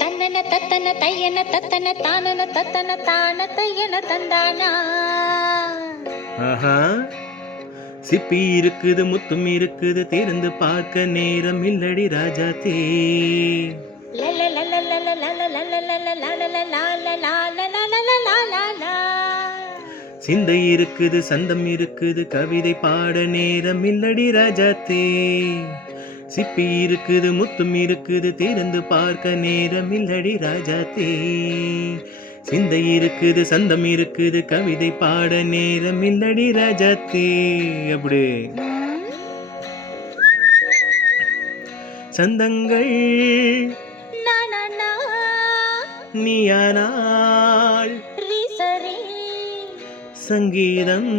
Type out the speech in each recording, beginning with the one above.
தன்னன தத்தன தையன தத்தன தானன தத்தன தான தையன தந்தானா. சிப்பி இருக்குது முத்தும் இருக்குது திறந்து பார்க்க நேரம் இல்லடி ராஜாத்தே. சிந்தை இருக்குது சந்தம் இருக்குது கவிதை பாட நேரம் இல்லடி ராஜாத்தே. சிப்பி இருக்குது முத்தும் இருக்குது திறந்து பார்க்க நேரம் இல்லடி ராஜாத்தே. சிந்தை இருக்குது சந்தம் இருக்குது கவிதை பாட நேரம் இல்லடி ராஜாத்தே. அப்படி சந்தங்கள் நீயானாள் சங்கீதம்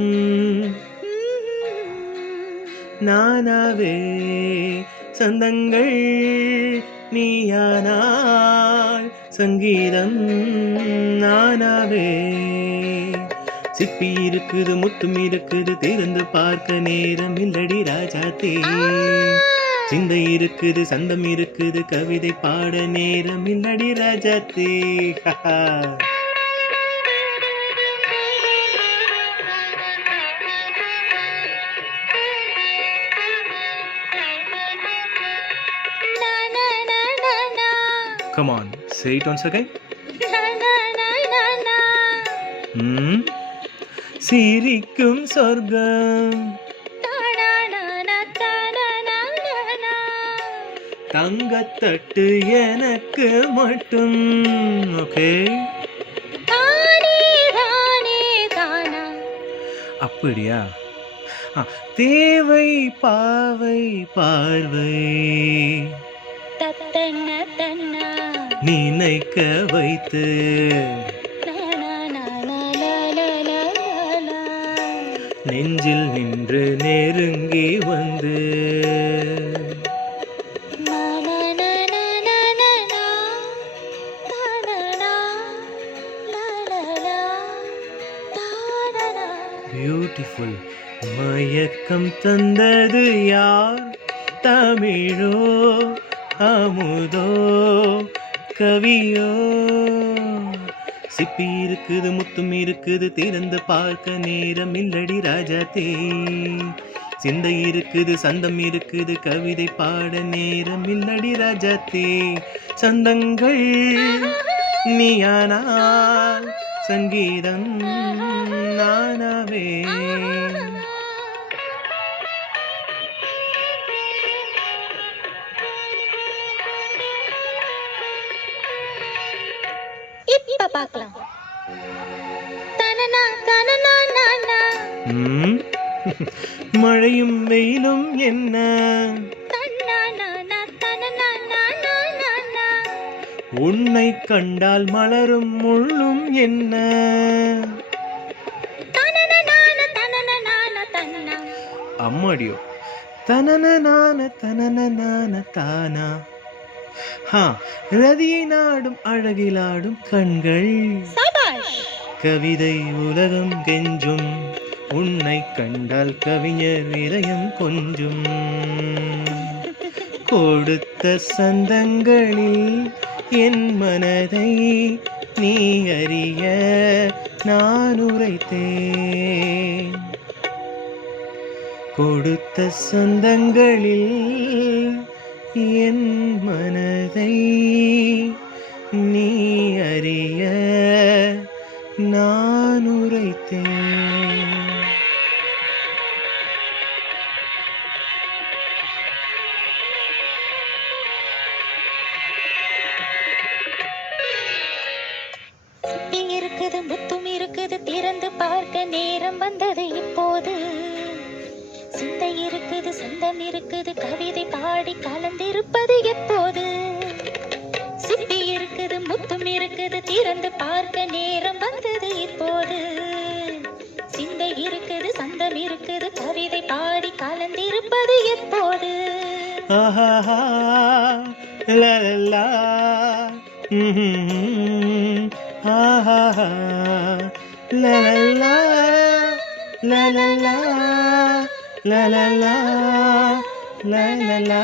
நானாவே. சந்தங்கள் நீயானாள் சங்கீதம் நானாவே. சிப்பி இருக்குது முத்தும் இருக்குது திறந்து பார்க்க நேரம் இல்லடி ராஜாத்தே. சிந்தை இருக்குது சந்தம் இருக்குது கவிதை பாட நேரம் இல்லடி ராஜாத்தே. Come on, say it once again. சிரிக்கும் சொர்க்கம் தங்கத்தட்டு எனக்கு மட்டும். ஓகே, அப்படியா? தேவை பாவை பார்வை நினைக்க வைத்து நெஞ்சில் நின்று நெருங்கி வந்து பியூட்டிஃபுல் மயக்கம் தந்தது யார்? தமிழோ அமுதோ கவியோ? சிப்பி இருக்குது முத்தும் இருக்குது திறந்து பார்க்க நேரம் இல்லடி ராஜாத்தே. சிந்தை இருக்குது சந்தம் இருக்குது கவிதை பாட நேரம் இல்லடி ராஜாத்தே. சந்தங்கள் நீயானால் சங்கீதம் நானாவே. இப்ப பார்க்கலாம். மழையும் வெயிலும் என்ன உன்னை கண்டால் மலரும் முள்ளும் என்ன? அம்மாடியோ தனன தானா. ரதியை நாடும் அழகிலாடும் கண்கள் கவிதை உலகம் கெஞ்சும் உன்னை கண்டால் கவிஞர் இதயம் கொஞ்சும். கொடுத்த சந்தங்களில் என் மனதை நீ அறிய நான் உரைத்தேன். கொடுத்த சொந்தங்களில் என் மனதை நீ அறிய நான் உரைத்தேன். இருக்குது முத்தும் இருக்குது திறந்து பார்க்க நேரம் வந்தது இப்போது. சிந்தை இருக்குது சொந்தம் இருக்குது கவிதை பாடி கலந்திருப்பது எப்போது? சிப்பி இருக்குது முத்தும் இருக்குது திறந்து பார்க்க நேரம் வந்தது இப்போது. சிந்தை இருக்குது சந்தம் இருக்குது கவிதை பாடி கலந்திருப்பது எப்போது? ஆஹா லலலா ஆஹா லலலா லலலா லலலா லா லா லா